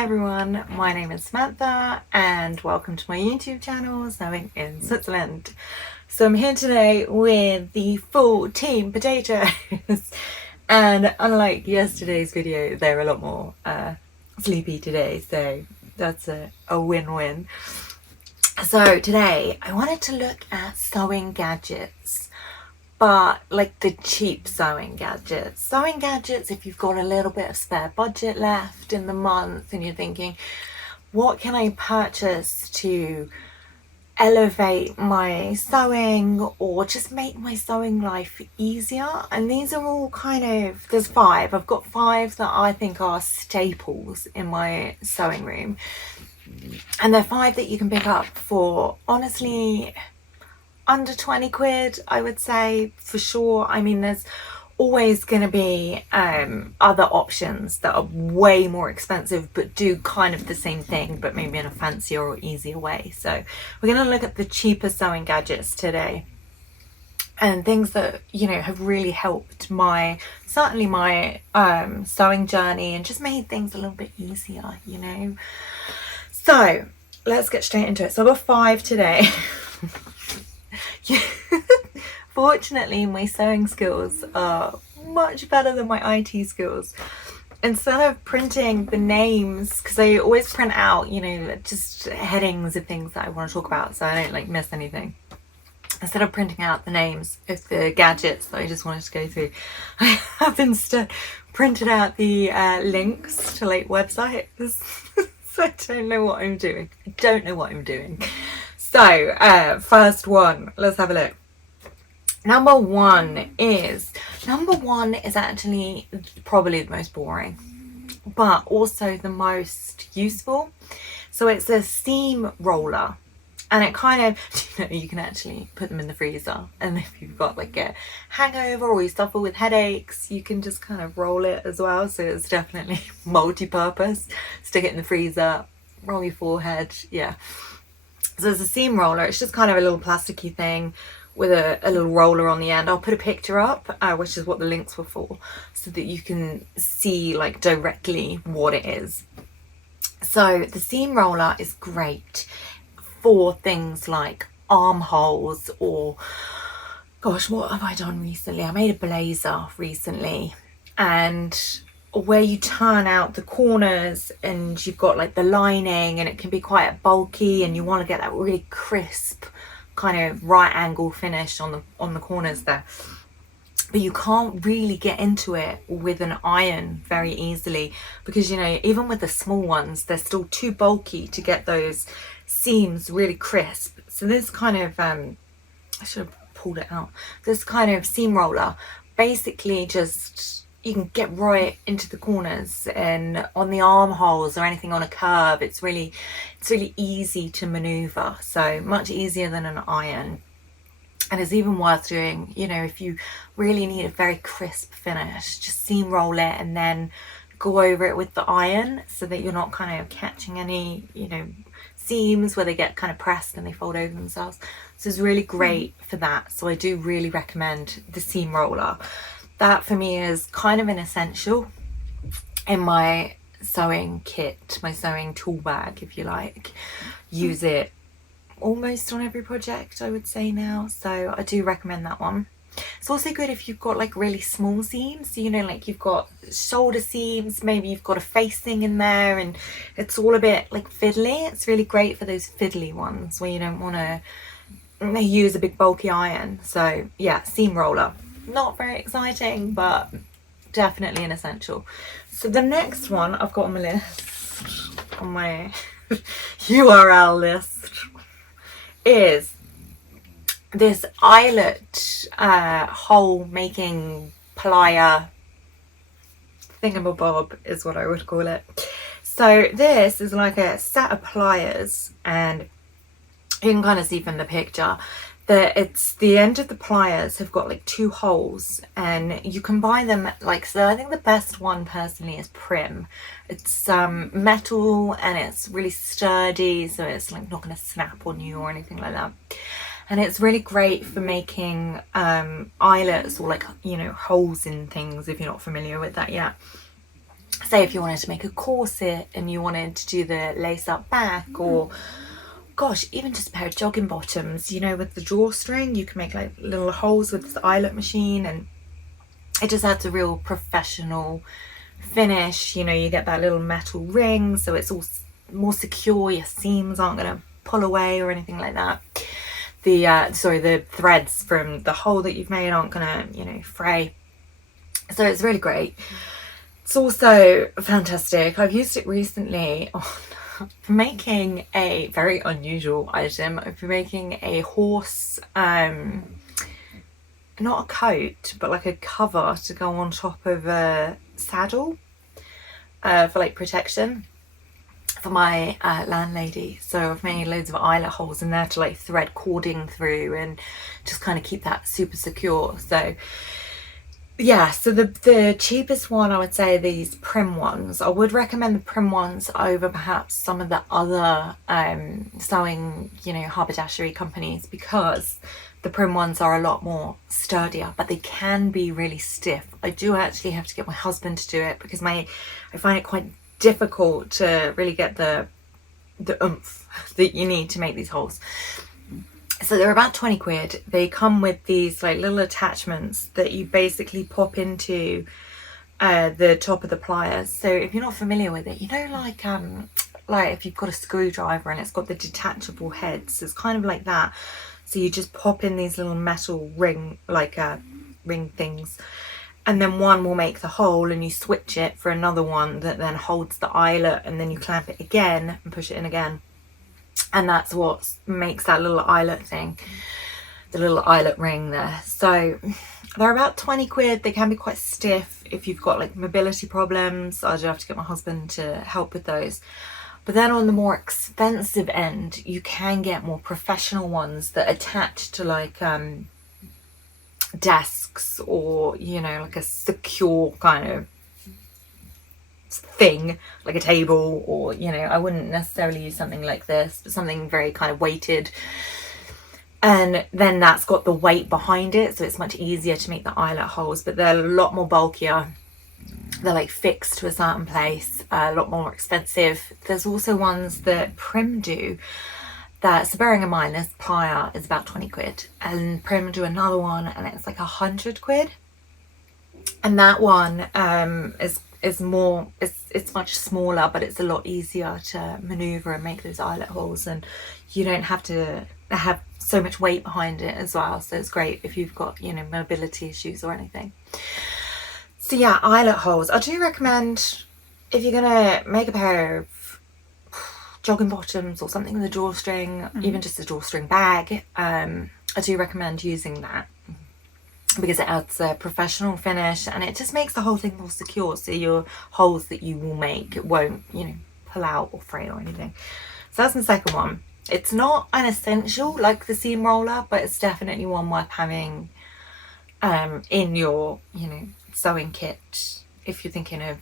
Hi everyone, my name is Samantha and welcome to my YouTube channel, Sewing in Switzerland. So I'm here today with the full team potatoes and unlike yesterday's video, they're a lot more sleepy today, so that's a win-win. So today I wanted to look at sewing gadgets, but like the cheap sewing gadgets. Sewing gadgets if you've got a little bit of spare budget left in the month and you're thinking, what can I purchase to elevate my sewing or just make my sewing life easier? And these are all kind of, there's five. I've got five that I think are staples in my sewing room. And they're five that you can pick up for honestly under 20 quid, I would say, for sure. I mean, there's always going to be other options that are way more expensive but do kind of the same thing but maybe in a fancier or easier way. So we're going to look at the cheaper sewing gadgets today and things that, you know, have really helped certainly my sewing journey and just made things a little bit easier, you know. So let's get straight into it. So I've got five today. Fortunately, my sewing skills are much better than my IT skills. Instead of printing the names, because I always print out, you know, just headings of things that I want to talk about so I don't like miss anything. Instead of printing out the names of the gadgets that I just wanted to go through, I have instead printed out the links to like websites. So I don't know what I'm doing. So, first one, let's have a look. Number one is actually probably the most boring, but also the most useful. So it's a seam roller, and it kind of, you know, you can actually put them in the freezer, and if you've got like a hangover or you suffer with headaches, you can just kind of roll it as well. So it's definitely multi-purpose. Stick it in the freezer, roll your forehead, yeah. So there's a seam roller. It's just kind of a little plasticky thing with a little roller on the end. I'll put a picture up, which is what the links were for, so that you can see like directly what it is. So the seam roller is great for things like armholes or, gosh, what have I done recently? I made a blazer recently, and where you turn out the corners and you've got like the lining and it can be quite bulky and you want to get that really crisp kind of right angle finish on the corners there, but you can't really get into it with an iron very easily because, you know, even with the small ones, they're still too bulky to get those seams really crisp. So this kind of I should have pulled it out. This kind of seam roller basically just, you can get right into the corners and on the armholes or anything on a curve. It's really easy to maneuver, so much easier than an iron. And it's even worth doing, you know, if you really need a very crisp finish, just seam roll it and then go over it with the iron so that you're not kind of catching any, you know, seams where they get kind of pressed and they fold over themselves. So it's really great for that. So I do really recommend the seam roller. That for me is kind of an essential in my sewing kit, my sewing tool bag, if you like. Use it almost on every project, I would say now. So I do recommend that one. It's also good if you've got like really small seams, you know, like you've got shoulder seams, maybe you've got a facing in there and it's all a bit like fiddly. It's really great for those fiddly ones where you don't want to use a big bulky iron. So yeah, seam roller. Not very exciting, but definitely an essential. So the next one I've got on my list, on my URL list, is this Eyelet hole making plier thingamabob is what I would call it. So this is like a set of pliers, and you can kind of see from the picture that it's the end of the pliers have got like two holes, and you can buy them like, so I think the best one personally is Prim. It's metal and it's really sturdy, so it's like not going to snap on you or anything like that. And it's really great for making eyelets or like, you know, holes in things if you're not familiar with that yet. say if you wanted to make a corset and you wanted to do the lace up back, or gosh, even just a pair of jogging bottoms, you know, with the drawstring, you can make like little holes with this eyelet machine, and it just adds a real professional finish. You know, you get that little metal ring, so it's all more secure. Your seams aren't going to pull away or anything like that. The threads from the hole that you've made aren't going to, you know, fray. So it's really great. It's also fantastic. I've used it recently for making a very unusual item. I've been making a horse, not a coat, but like a cover to go on top of a saddle for like protection for my landlady. So I've made loads of eyelet holes in there to like thread cording through and just kind of keep that super secure. So yeah, so the cheapest one, I would say these prim ones. I would recommend the prim ones over perhaps some of the other sewing, you know, haberdashery companies, because the prim ones are a lot more sturdier, but they can be really stiff. I do actually have to get my husband to do it because I find it quite difficult to really get the oomph that you need to make these holes. So they're about 20 quid. They come with these like little attachments that you basically pop into the top of the pliers. So if you're not familiar with it, you know, like if you've got a screwdriver and it's got the detachable heads, it's kind of like that. So you just pop in these little metal ring things, and then one will make the hole, and you switch it for another one that then holds the eyelet, and then you clamp it again and push it in again. And that's what makes that little eyelet thing, the little eyelet ring there. So they're about 20 quid. They can be quite stiff if you've got like mobility problems. I do have to get my husband to help with those. But then on the more expensive end, you can get more professional ones that attach to like desks, or, you know, like a secure kind of thing, like a table, or, you know, I wouldn't necessarily use something like this, but something very kind of weighted, and then that's got the weight behind it, so it's much easier to make the eyelet holes. But they're a lot more bulkier, they're like fixed to a certain place, a lot more expensive. There's also ones that Prim do, so bearing in mind this plier is about 20 quid, and Prim do another one and it's like 100 quid, and that one is more, it's much smaller, but it's a lot easier to maneuver and make those eyelet holes, and you don't have to have so much weight behind it as well. So it's great if you've got, you know, mobility issues or anything. So yeah, eyelet holes. I do recommend, if you're gonna make a pair of jogging bottoms or something with a drawstring, even just a drawstring bag, I do recommend using that, because it adds a professional finish and it just makes the whole thing more secure. So your holes that you will make, it won't, you know, pull out or fray or anything. So that's the second one. It's not an essential like the seam roller, but it's definitely one worth having in your, you know, sewing kit if you're thinking of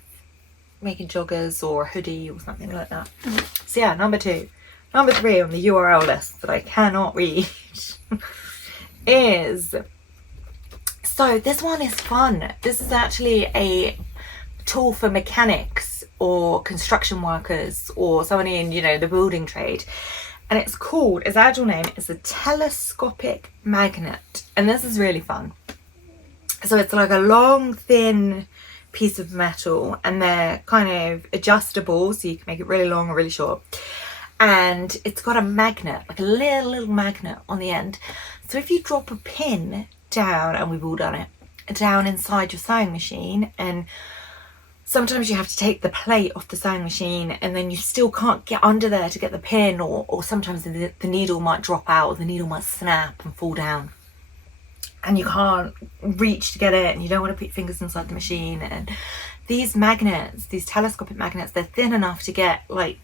making joggers or a hoodie or something like that. So yeah, number 2. Number 3 on the URL list that I cannot read is, so this one is fun. This is actually a tool for mechanics or construction workers or someone in, you know, the building trade. And it's called, its actual name is a telescopic magnet. And this is really fun. So it's like a long, thin piece of metal, and they're kind of adjustable, so you can make it really long or really short. And it's got a magnet, like a little magnet on the end. So if you drop a pin down, and we've all done it, down inside your sewing machine, and sometimes you have to take the plate off the sewing machine and then you still can't get under there to get the pin, or sometimes the needle might drop out, or the needle might snap and fall down, and you can't reach to get it, and you don't want to put your fingers inside the machine. And these magnets, these telescopic magnets, they're thin enough to get like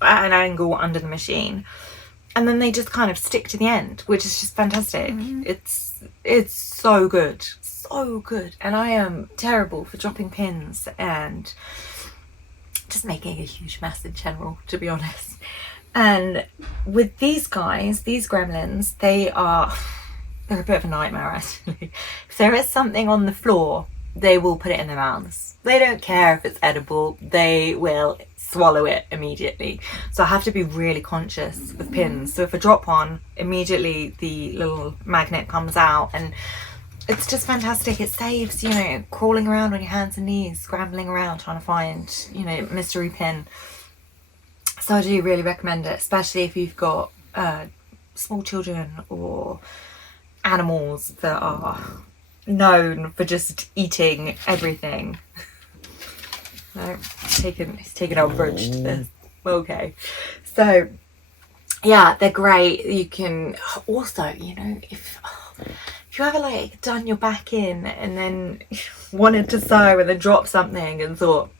at an angle under the machine, and then they just kind of stick to the end, which is just fantastic. It's so good, so good. And I am terrible for dropping pins and just making a huge mess in general, to be honest. And with these guys, these gremlins, they're a bit of a nightmare actually. If there is something on the floor they will put it in their mouths. They don't care if it's edible, they will swallow it immediately. So I have to be really conscious of pins. So if I drop one, immediately the little magnet comes out, and it's just fantastic. It saves, you know, crawling around on your hands and knees, scrambling around trying to find, you know, mystery pin. So I do really recommend it, especially if you've got small children or animals that are known for just eating everything. No, it's taken umbrage to this. Okay, so yeah, they're great. You can also, you know, if you ever like done your back in and then wanted to sew and then dropped something and thought,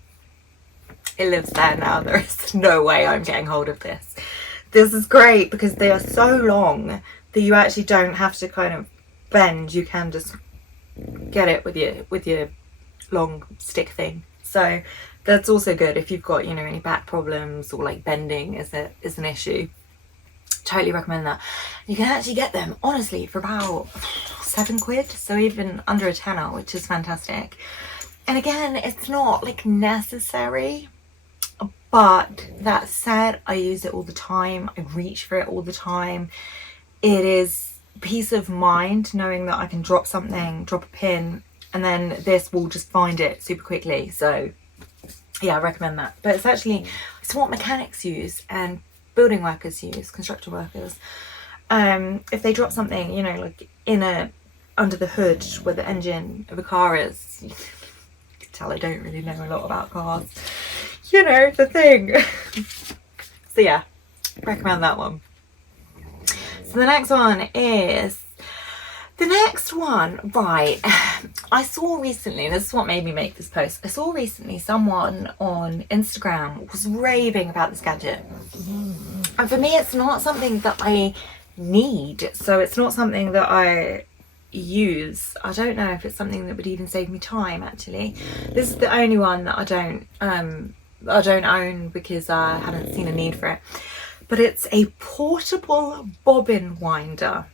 it lives there now, there is no way I'm getting hold of this. This is great because they are so long that you actually don't have to kind of bend. You can just get it with your long stick thing. So that's also good if you've got, you know, any back problems or like bending is an issue. Totally recommend that. You can actually get them honestly for about £7, so even under a tenner, which is fantastic. And again, it's not like necessary, but that said, I use it all the time. I reach for it all the time. It is peace of mind knowing that I can drop something, drop a pin, and then this will just find it super quickly. So yeah, I recommend that. But it's what mechanics use and building workers use, construction workers. If they drop something, you know, like under the hood where the engine of a car is, you can tell I don't really know a lot about cars, you know, the thing. So yeah, recommend that one. So the next one, right, I saw recently, this is what made me make this post, I saw recently someone on Instagram was raving about this gadget. And for me, it's not something that I need, so it's not something that I use. I don't know if it's something that would even save me time, actually. This is the only one that I don't own because I haven't seen a need for it. But it's a portable bobbin winder,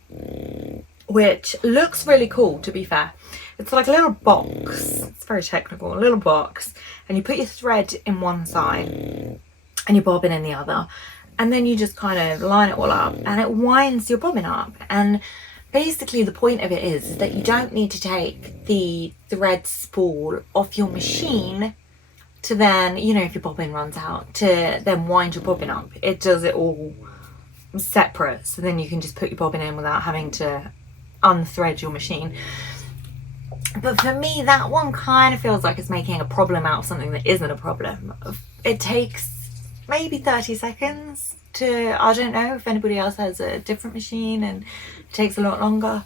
which looks really cool, to be fair. It's like a little box, it's very technical, a little box, and you put your thread in one side and your bobbin in the other, and then you just kind of line it all up and it winds your bobbin up. And basically the point of it is that you don't need to take the thread spool off your machine to then, you know, if your bobbin runs out, to then wind your bobbin up. It does it all separate, so then you can just put your bobbin in without having to unthread your machine. But for me, that one kind of feels like it's making a problem out of something that isn't a problem. It takes maybe 30 seconds to, I don't know if anybody else has a different machine and it takes a lot longer,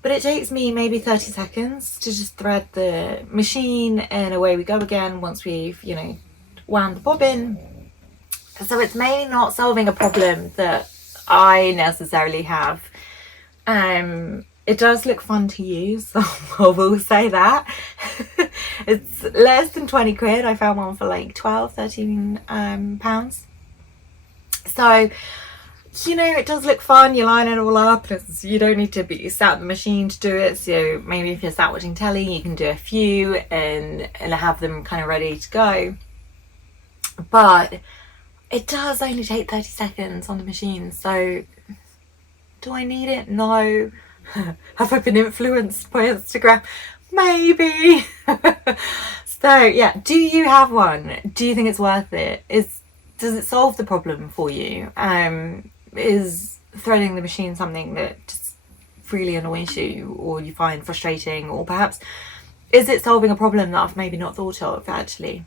but it takes me maybe 30 seconds to just thread the machine, and away we go again once we've, you know, wound the bobbin. So it's maybe not solving a problem that I necessarily have. It does look fun to use, so I will say that. It's less than 20 quid. I found one for like 12-13 pounds. So, you know, it does look fun. You line it all up. You don't need to be sat at the machine to do it. So maybe if you're sat watching telly, you can do a few and have them kind of ready to go. But it does only take 30 seconds on the machine. So do I need it? No. Have I been influenced by Instagram? Maybe. So yeah, do you have one? Do you think it's worth it? Does it solve the problem for you? Is threading the machine something that just really annoys you or you find frustrating, or perhaps is it solving a problem that I've maybe not thought of actually?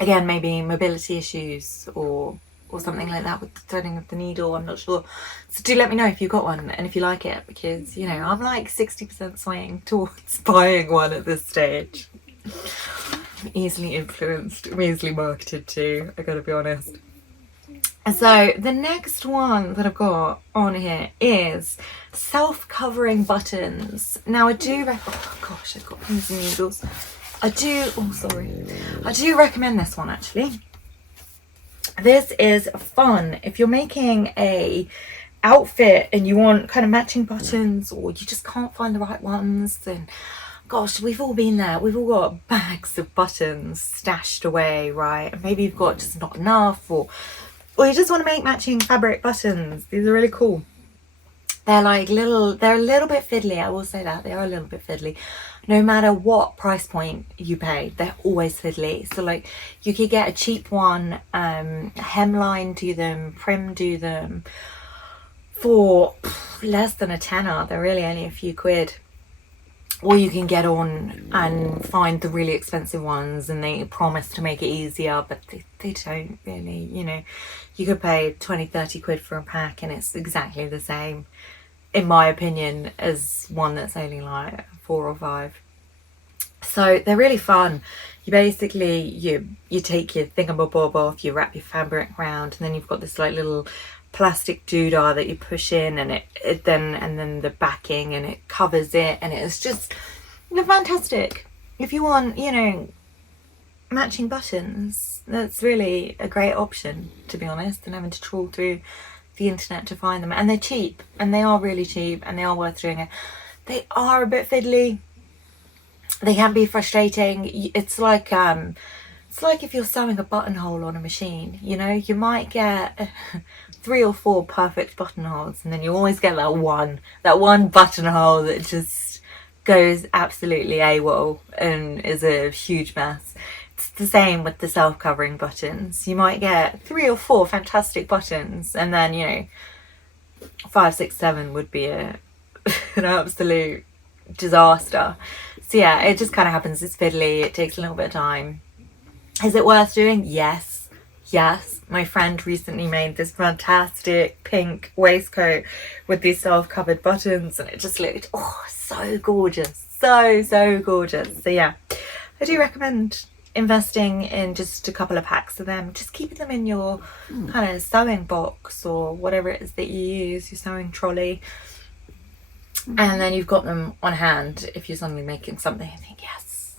Again, maybe mobility issues or something like that with the threading of the needle, I'm not sure. So do let me know if you've got one and if you like it, because, you know, I'm like 60% swaying towards buying one at this stage. I'm easily influenced, I'm easily marketed to, I gotta be honest. So the next one that I've got on here is self-covering buttons. Now I do, oh gosh, I've got pins and needles. I do recommend this one actually. This is fun if you're making a outfit and you want kind of matching buttons, or you just can't find the right ones, and gosh, we've all been there. We've all got bags of buttons stashed away, right? And maybe you've got just not enough, or you just want to make matching fabric buttons. These are really cool. They're like they're a little bit fiddly. I will say that they are a little bit fiddly. No matter what price point you pay, they're always fiddly. So like you could get a cheap one, hemline to them, prim to them, for less than a tenner. They're really only a few quid. Or you can get on and find the really expensive ones, and they promise to make it easier, but they don't really, you know. You could pay 20-30 quid for a pack and it's exactly the same, in my opinion, as one that's only like 4 or 5. So they're really fun. You basically, you take your thingamabob off, you wrap your fabric around, and then you've got this like little plastic doodah that you push in, and then the backing, and it covers it, and it's just fantastic. If you want, you know, matching buttons, that's really a great option, to be honest, than having to trawl through the internet to find them. And they're cheap, and they are really cheap, and they are worth doing it. They are a bit fiddly. They can be frustrating. It's like if you're sewing a buttonhole on a machine, you know, you might get 3 or 4 perfect buttonholes, and then you always get that one buttonhole that just goes absolutely AWOL and is a huge mess. It's the same with the self-covering buttons. You might get 3 or 4 fantastic buttons, and then, you know, 5, 6, 7 would be an absolute disaster. So yeah, it just kind of happens. It's fiddly. It takes a little bit of time. Is it worth doing? Yes. My friend recently made this fantastic pink waistcoat with these self-covered buttons, and it just looked so gorgeous, so gorgeous. So yeah, I do recommend investing in just a couple of packs of them, just keeping them in your kind of sewing box or whatever it is that you use, your sewing trolley, and then you've got them on hand if you're suddenly making something and think, yes,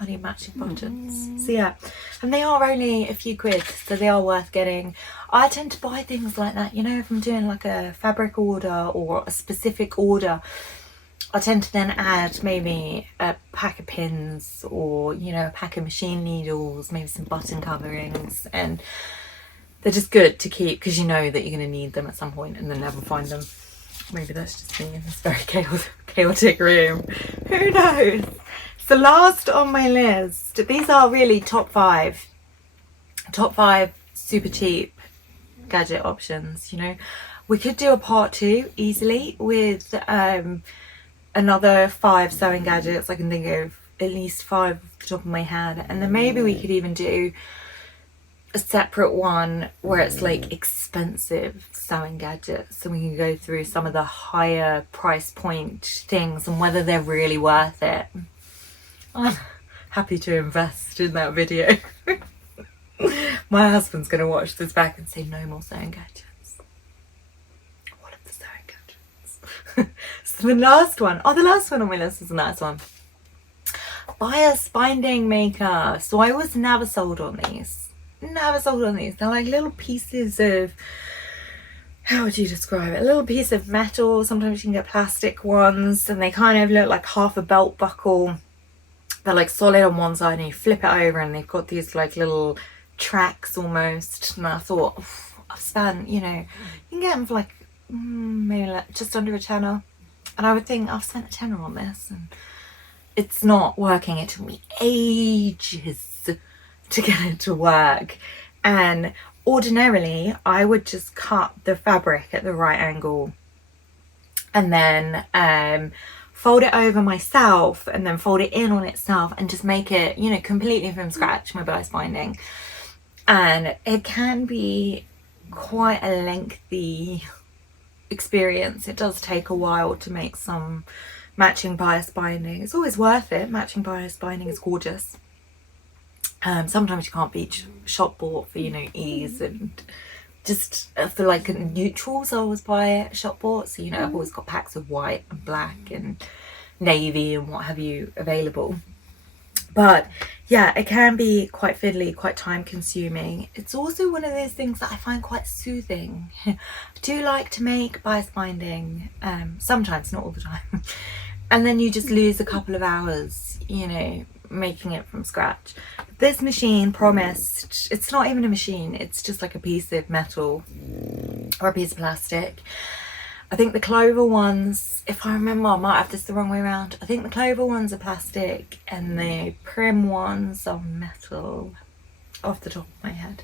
I need matching buttons. So yeah, and they are only a few quid, so they are worth getting. I tend to buy things like that, you know, if I'm doing like a fabric order or a specific order, I tend to then add maybe a pack of pins, or, you know, a pack of machine needles, maybe some button coverings, and they're just good to keep because you know that you're going to need them at some point and then never find them. Maybe that's just me in this very chaotic room. Who knows? So last on my list, these are really top 5 super cheap gadget options. You know, we could do a part 2 easily with another 5 sewing gadgets. I can think of at least 5 off the top of my head, and then maybe we could even do a separate one where it's like expensive sewing gadgets, so we can go through some of the higher price point things and whether they're really worth it. I'm happy to invest in that video. My husband's gonna watch this back and say no more sewing gadgets. All of the sewing gadgets. So the last one on my list is a nice one. Bias binding maker. So I was never sold on these. They're like little pieces of, how would you describe it? A little piece of metal. Sometimes you can get plastic ones, and they kind of look like half a belt buckle. They're like solid on one side, and you flip it over, and they've got these like little tracks almost. And I thought, I've spent, you know, you can get them for like maybe like just under a tenner, and I would think I've spent a tenner on this, and it's not working. It took me ages to get it to work, and ordinarily I would just cut the fabric at the right angle and then fold it over myself and then fold it in on itself and just make it, you know, completely from scratch, my bias binding. And it can be quite a lengthy experience. It does take a while to make some matching bias binding. It's always worth it. Matching bias binding is gorgeous. Sometimes you can't beat shop bought for, you know, ease, and just for like neutrals I always buy shop bought. So, you know, I've always got packs of white and black and navy and what have you available. But yeah, it can be quite fiddly, quite time consuming. It's also one of those things that I find quite soothing. I do like to make bias binding, sometimes, not all the time. and then you just lose a couple of hours, you know, making it from scratch. This machine promised, it's not even a machine, it's just like a piece of metal or a piece of plastic. I think the clover ones, if I remember, I might have this the wrong way around. I think the clover ones are plastic and the prim ones are metal, off the top of my head.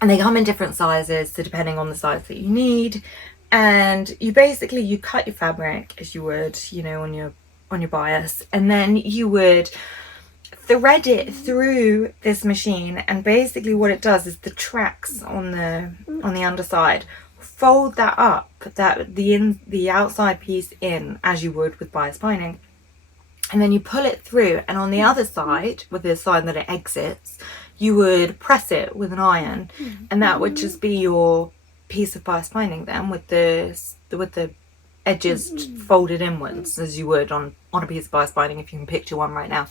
And they come in different sizes, so depending on the size that you need. And you basically, you cut your fabric as you would, you know, on your bias, and then you would thread it through this machine. And basically what it does is the tracks on the underside, fold that up, that the outside piece in as you would with bias binding, and then you pull it through, and on the other side, with the side that it exits, you would press it with an iron, and that would just be your piece of bias binding then, with the edges folded inwards as you would on a piece of bias binding, if you can picture one right now.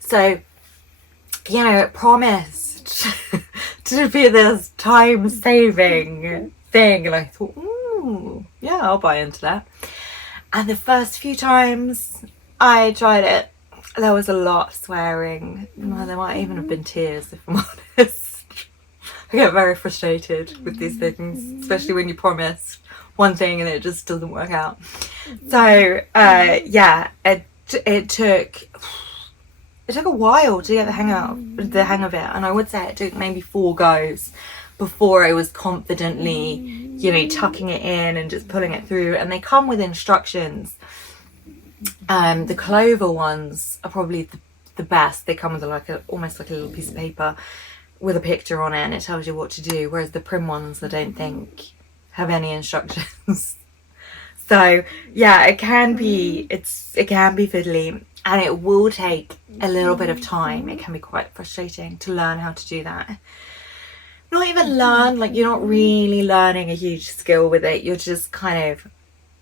So, you know, it promised to be this time saving thing, and I thought, ooh, yeah, I'll buy into that. And the first few times I tried it, there was a lot of swearing. Well, there might even have been tears, if I'm honest. I get very frustrated with these things, especially when you promise one thing and it just doesn't work out. So yeah, it took a while to get the hang of it, and I would say it took maybe 4 goes before I was confidently, you know, tucking it in and just pulling it through. And they come with instructions. The clover ones are probably the best. They come with almost like a little piece of paper with a picture on it, and it tells you what to do, whereas the prim ones, I don't think, have any instructions. So yeah, it can be fiddly, and it will take a little bit of time. It can be quite frustrating to learn how to do that. Not even learn, like, you're not really learning a huge skill with it, you're just kind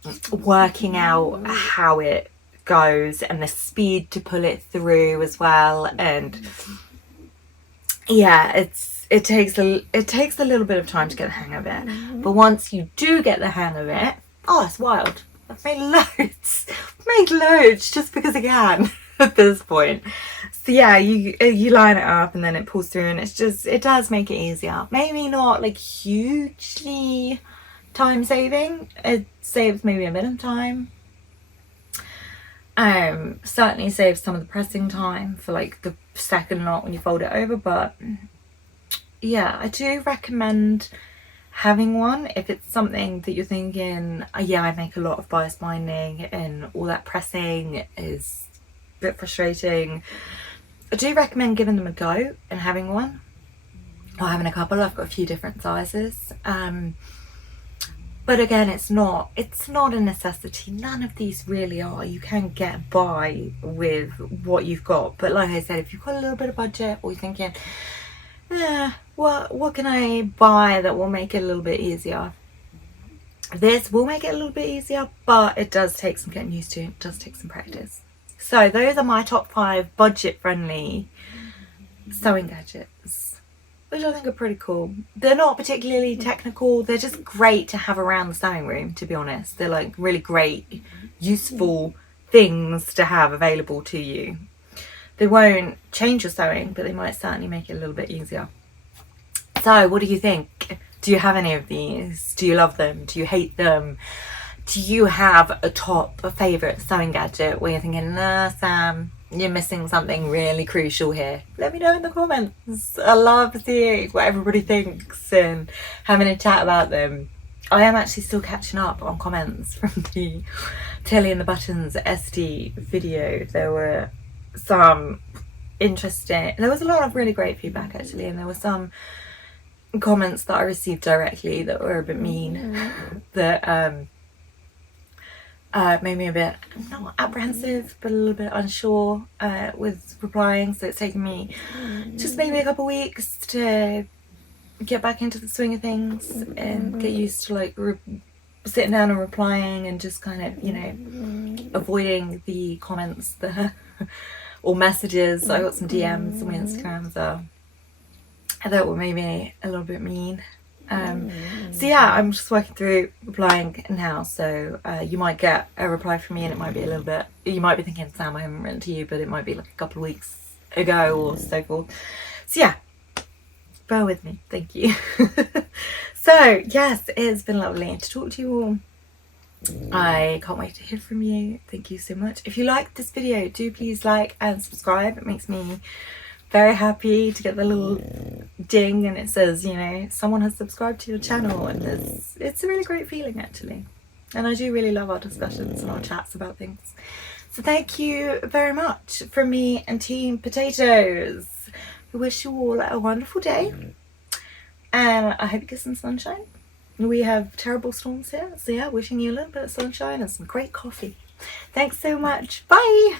of working out how it goes and the speed to pull it through as well. And yeah, it takes a little bit of time to get the hang of it, but once you do get the hang of it, oh, it's wild. I've made loads just because I can at this point. So yeah, you line it up and then it pulls through, and it does make it easier. Maybe not like hugely time saving. It saves maybe a bit of time. Certainly saves some of the pressing time for like the second knot when you fold it over. But yeah, I do recommend having one if it's something that you're thinking, oh, yeah, I make a lot of bias binding and all that pressing is a bit frustrating. I do recommend giving them a go and having one, or having a couple. I've got a few different sizes. But again, it's not a necessity. None of these really are. You can get by with what you've got. But like I said, if you've got a little bit of budget, or you're thinking, what can I buy that will make it a little bit easier? This will make it a little bit easier, but it does take some getting used to. It does take some practice. So those are my top 5 budget-friendly sewing gadgets, which I think are pretty cool. They're not particularly technical. They're just great to have around the sewing room, to be honest. They're like really great, useful things to have available to you. They won't change your sewing, but they might certainly make it a little bit easier. So what do you think? Do you have any of these? Do you love them? Do you hate them? Do you have a favourite sewing gadget where you're thinking, nah, Sam, you're missing something really crucial here? Let me know in the comments. I love seeing what everybody thinks and having a chat about them. I am actually still catching up on comments from the Telly and the Buttons SD video. There were some interesting, there was a lot of really great feedback actually, and there were some comments that I received directly that were a bit mean, that made me a bit, not apprehensive, but a little bit unsure with replying. So it's taken me just maybe a couple of weeks to get back into the swing of things and get used to like sitting down and replying, and just kind of, you know, avoiding the comments that or messages. I got some DMs on my Instagram that were maybe a little bit mean. So yeah, I'm just working through replying now, so you might get a reply from me and it might be a little bit, you might be thinking, Sam, I haven't written to you, but it might be like a couple of weeks ago or so forth. So yeah, bear with me, thank you. So yes, it's been lovely to talk to you all. I can't wait to hear from you. Thank you so much. If you liked this video, do please like and subscribe. It makes me very happy to get the little ding and it says, you know, someone has subscribed to your channel, and it's a really great feeling actually. And I do really love our discussions and our chats about things. So thank you very much from me and Team Potatoes. I wish you all a wonderful day, and I hope you get some sunshine. We have terrible storms here, so yeah, wishing you a little bit of sunshine and some great coffee. Thanks so much. Bye.